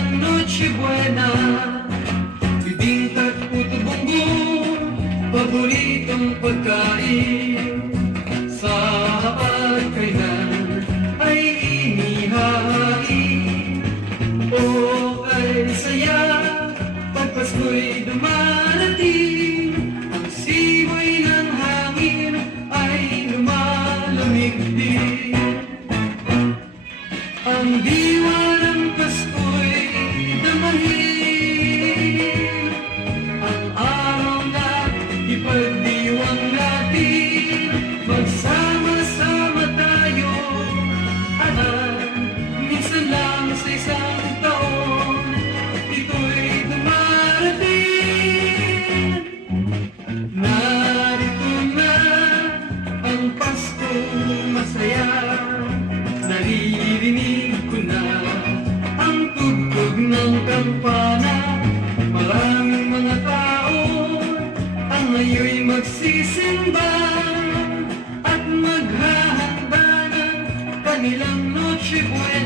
kanilang Noche Buena. Bibingka't puto bunggo, paboritong pagkain. Sa hapagkainan ay inihahain. O ay saya, pag Pasko'y dumarating. Ang simoy ng hangin ay lumalamig din. Ang diwa ng Pasko'y damahin. Ang araw na ipagdiwang natin. Magsama-sama tayo. At minsan lang sa isang taon, ito'y dumarating. Narito na ang Paskong masaya. Naririnig ko na ang tugtog ng kampana. Maraming mga tao ang ngayoy magsisimba at maghahanda ng kanilang Noche Buena.